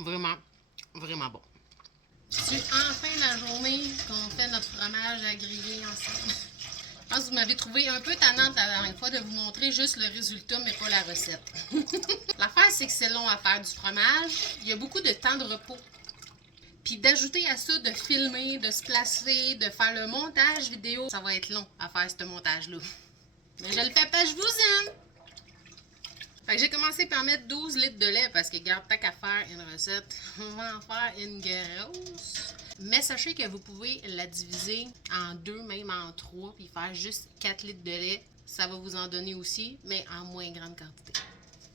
Vraiment, vraiment bon. C'est enfin la journée qu'on fait notre fromage à griller ensemble. Je pense que vous m'avez trouvé un peu tannante la dernière fois de vous montrer juste le résultat, mais pas la recette. L'affaire, c'est que c'est long à faire du fromage. Il y a beaucoup de temps de repos. Puis d'ajouter à ça, de filmer, de se placer, de faire le montage vidéo, ça va être long à faire ce montage-là. Mais je le fais pas, je vous aime! Fait que j'ai commencé par mettre 12 litres de lait parce que, garde, tant qu'à faire une recette, on va en faire une grosse. Mais sachez que vous pouvez la diviser en 2, même en 3, puis faire juste 4 litres de lait. Ça va vous en donner aussi, mais en moins grande quantité.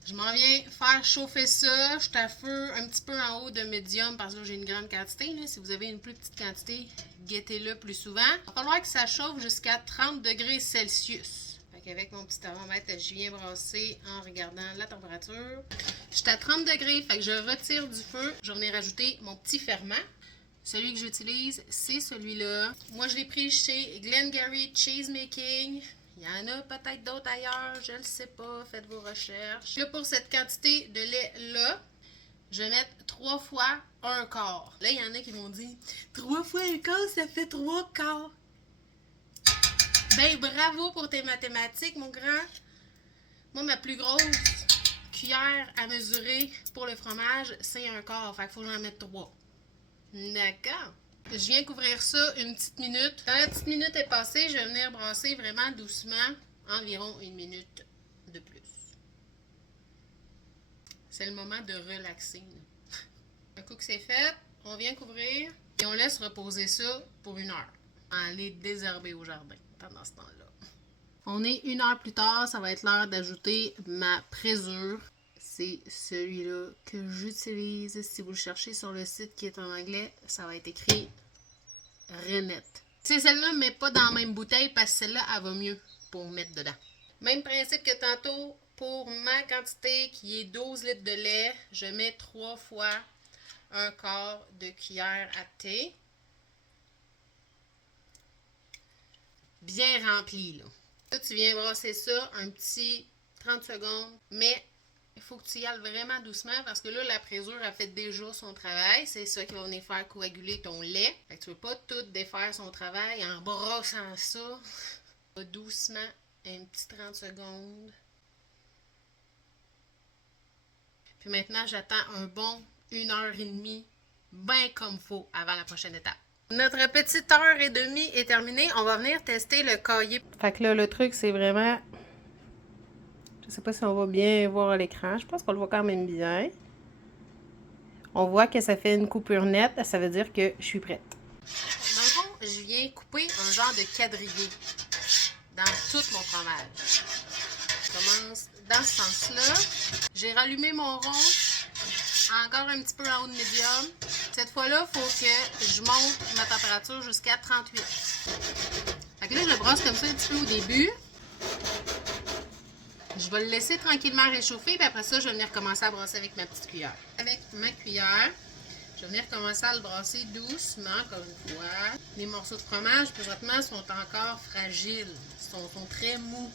Je m'en viens faire chauffer ça. Je suis à feu un petit peu en haut de médium parce que j'ai une grande quantité. Là. Si vous avez une plus petite quantité, guettez-le plus souvent. Il va falloir que ça chauffe jusqu'à 30 degrés Celsius. Avec mon petit thermomètre, je viens brasser en regardant la température. Je suis à 30 degrés, fait que je retire du feu. Je vais venir rajouter mon petit ferment. Celui que j'utilise, c'est celui-là. Moi, je l'ai pris chez Glengarry Cheesemaking. Il y en a peut-être d'autres ailleurs, je ne sais pas. Faites vos recherches. Là, pour cette quantité de lait-là, je vais mettre 3 fois un quart. Là, il y en a qui vont dire 3 fois un quart, ça fait 3 quarts. Ben, bravo pour tes mathématiques, mon grand. Moi, ma plus grosse cuillère à mesurer pour le fromage, c'est un quart. Fait qu'il faut que j'en mette 3. D'accord. Je viens couvrir ça une petite minute. Quand la petite minute est passée, je vais venir brasser vraiment doucement, environ une minute de plus. C'est le moment de relaxer. Un coup que c'est fait, on vient couvrir et on laisse reposer ça pour 1 heure. Aller désherber au jardin pendant ce temps-là. On est 1 heure plus tard, ça va être l'heure d'ajouter ma présure. C'est celui-là que j'utilise. Si vous le cherchez sur le site qui est en anglais, ça va être écrit Renette. C'est celle-là, mais pas dans la même bouteille parce que celle-là, elle va mieux pour mettre dedans. Même principe que tantôt, pour ma quantité qui est 12 litres de lait, je mets 3 fois un quart de cuillère à thé. Bien rempli, là. Là, tu viens brasser ça un petit 30 secondes, mais il faut que tu y ailles vraiment doucement parce que là, la présure a fait déjà son travail. C'est ça qui va venir faire coaguler ton lait. Fait que tu ne veux pas tout défaire son travail en brassant ça. Doucement, un petit 30 secondes. Puis maintenant, j'attends un bon 1h30, bien comme faut, avant la prochaine étape. Notre petite heure et demie est terminée. On va venir tester le cahier. Fait que là, le truc, c'est vraiment... Je sais pas si on va bien voir à l'écran. Je pense qu'on le voit quand même bien. On voit que ça fait une coupure nette. Ça veut dire que je suis prête. Dans le fond, je viens couper un genre de quadrillé dans tout mon fromage. Je commence dans ce sens-là. J'ai rallumé mon rond. Encore un petit peu en haut de médium. Cette fois-là, il faut que je monte ma température jusqu'à 38. Fait que là, je le brosse comme ça un petit peu au début. Je vais le laisser tranquillement réchauffer, puis après ça, je vais venir commencer à brasser avec ma petite cuillère. Avec ma cuillère, je vais venir commencer à le brasser doucement, encore une fois. Les morceaux de fromage, présentement, sont encore fragiles, sont très mous.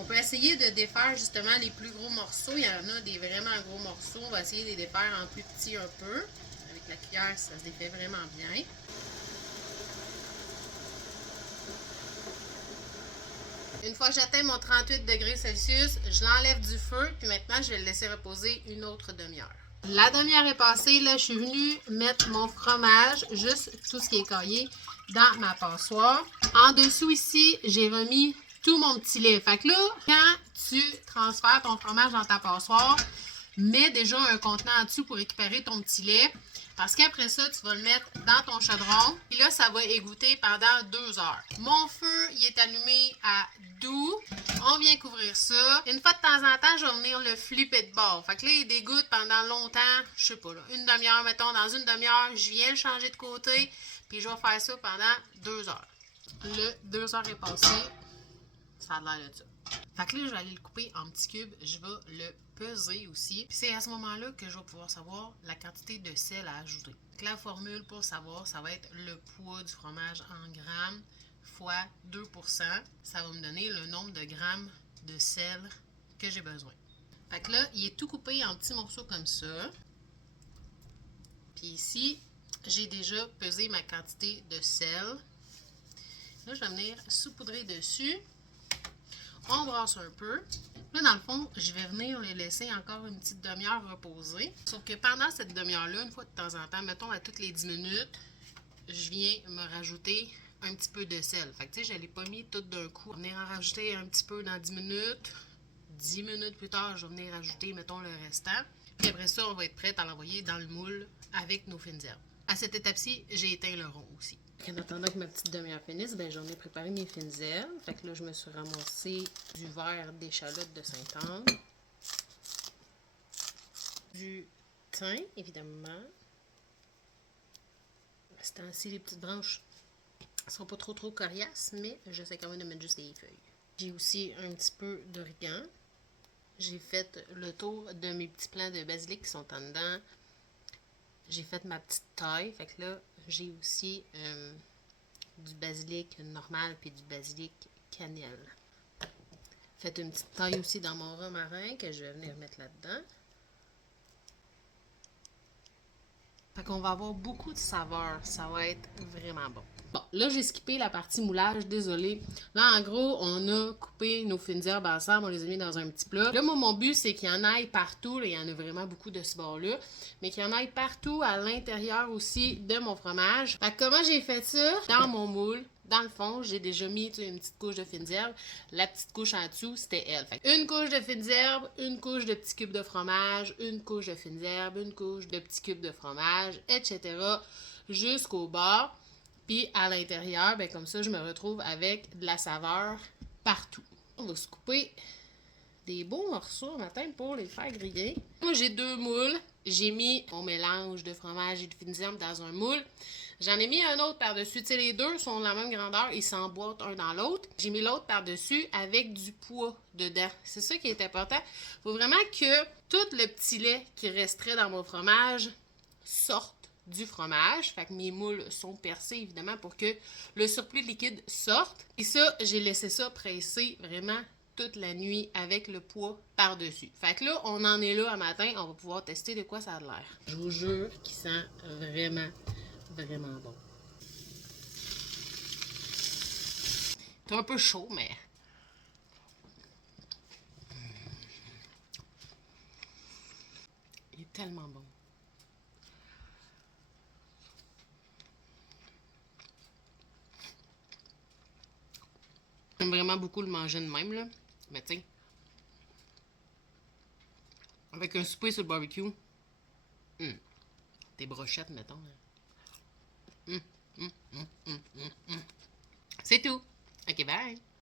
On peut essayer de défaire justement les plus gros morceaux. Il y en a des vraiment gros morceaux. On va essayer de les défaire en plus petits un peu. Avec la cuillère, ça se défait vraiment bien. Une fois que j'atteins mon 38 degrés Celsius, je l'enlève du feu. Puis maintenant, je vais le laisser reposer une autre demi-heure. La demi-heure est passée. Là, je suis venue mettre mon fromage, juste tout ce qui est caillé, dans ma passoire. En dessous ici, j'ai remis tout mon petit lait. Fait que là, quand tu transfères ton fromage dans ta passoire, mets déjà un contenant en dessous pour récupérer ton petit lait. Parce qu'après ça, tu vas le mettre dans ton chaudron. Puis là, ça va égoutter pendant 2 heures. Mon feu, il est allumé à doux. On vient couvrir ça. Une fois de temps en temps, je vais venir le flipper de bord. Fait que là, il dégoûte pendant longtemps. Je sais pas, là, une demi-heure, mettons. Dans une demi-heure, je viens le changer de côté. Puis je vais faire ça pendant 2 heures. Le 2 heures est passé. Ça a l'air de ça. Fait que là, je vais aller le couper en petits cubes. Je vais le peser aussi. Puis c'est à ce moment-là que je vais pouvoir savoir la quantité de sel à ajouter. Donc la formule pour savoir, ça va être le poids du fromage en grammes fois 2%. Ça va me donner le nombre de grammes de sel que j'ai besoin. Fait que là, il est tout coupé en petits morceaux comme ça. Puis ici, j'ai déjà pesé ma quantité de sel. Là, je vais venir saupoudrer dessus. On brasse un peu. Là, dans le fond, je vais venir le laisser encore une petite demi-heure reposer. Sauf que pendant cette demi-heure-là, une fois de temps en temps, mettons à toutes les 10 minutes, je viens me rajouter un petit peu de sel. Fait que tu sais, je ne l'ai pas mis tout d'un coup. Je vais venir en rajouter un petit peu dans 10 minutes. 10 minutes plus tard, je vais venir rajouter, mettons, le restant. Puis après ça, on va être prête à l'envoyer dans le moule avec nos fines herbes. À cette étape-ci, j'ai éteint le rond aussi. En attendant que ma petite demi-heure finisse, ben, j'en ai préparé mes fines herbes. Fait que là, je me suis ramassé du verre d'échalote de Sainte-Anne. Du thym, évidemment. C'est temps-ci, les petites branches ne sont pas trop coriaces, mais j'essaie quand même de mettre juste les feuilles. J'ai aussi un petit peu d'origan. J'ai fait le tour de mes petits plants de basilic qui sont en dedans. J'ai fait ma petite taille. Fait que là, j'ai aussi du basilic normal puis du basilic cannelle. Fait une petite taille aussi dans mon romarin que je vais venir mettre là-dedans. Fait qu'on va avoir beaucoup de saveurs. Ça va être vraiment bon. Bon, là, j'ai skippé la partie moulage, désolé. Là, en gros, on a coupé nos fines herbes ensemble, on les a mis dans un petit plat. Là, moi, mon but, c'est qu'il y en aille partout. Là, il y en a vraiment beaucoup de ce bord-là. Mais qu'il y en aille partout à l'intérieur aussi de mon fromage. Fait que comment j'ai fait ça? Dans mon moule, dans le fond, j'ai déjà mis une petite couche de fines herbes. La petite couche en dessous, c'était elle. Fait que une couche de fines herbes, une couche de petits cubes de fromage, une couche de fines herbes, une couche de petits cubes de fromage, etc. jusqu'au bord. Puis à l'intérieur, ben comme ça, je me retrouve avec de la saveur partout. On va se couper des beaux morceaux matin pour les faire griller. Moi, j'ai 2 moules. J'ai mis mon mélange de fromage et de fines herbes dans un moule. J'en ai mis un autre par-dessus. Tu sais, les deux sont de la même grandeur. Ils s'emboîtent un dans l'autre. J'ai mis l'autre par-dessus avec du poids dedans. C'est ça qui est important. Il faut vraiment que tout le petit lait qui resterait dans mon fromage sorte du fromage. Fait que mes moules sont percés, évidemment, pour que le surplus de liquide sorte. Et ça, j'ai laissé ça presser vraiment toute la nuit avec le poids par-dessus. Fait que là, on en est là à matin. On va pouvoir tester de quoi ça a l'air. Je vous jure qu'il sent vraiment, vraiment bon. C'est un peu chaud, mais... il est tellement bon. J'aime vraiment beaucoup le manger de même, là. Mais tu sais, avec un souper sur le barbecue, des brochettes, mettons. C'est tout. Ok, bye.